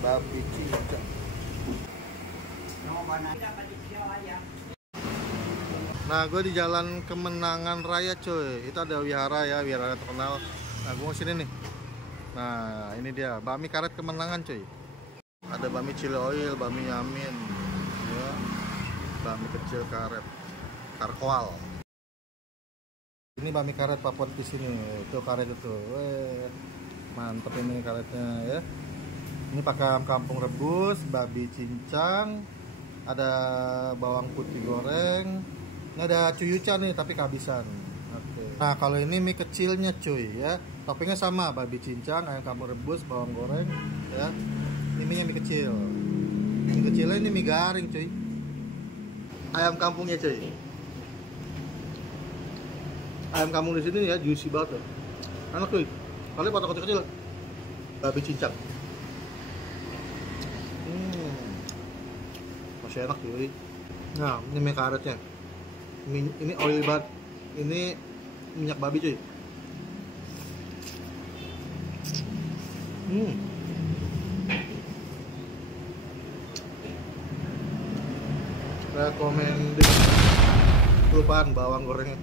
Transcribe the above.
babi cincang. Nah, gue di Jalan Kemenangan Raya cuy. Itu ada wihara ya, wihara terkenal. Nah, gue mau sini nih. Nah, ini dia bakmi karet Kemenangan cuy. Ada bakmi chili oil, bakmi yamin, ya, bakmi kecil karet, karkoal. Ini bakmi karet favorit di sini. Itu karet itu. Weh, mantep ini karetnya ya. Ini pakai kampung rebus, babi cincang, ada bawang putih goreng. Ini ada cuyucan nih tapi kehabisan. Oke. Nah, kalau ini mie kecilnya cuy ya. Toppingnya sama, babi cincang, ayam kampung rebus, bawang goreng ya. Ini mie kecil. Mie kecilnya ini mie garing cuy. Ayam kampungnya cuy. Ayam kampung di sini ya juicy banget. Enak cuy. Kalian potong kecil-kecil. Babi cincang. Masih enak cuy. Nah, ini mie karetnya. Ini oil banget. Ini minyak babi cuy. Recommended. Kelupaan bawang gorengnya.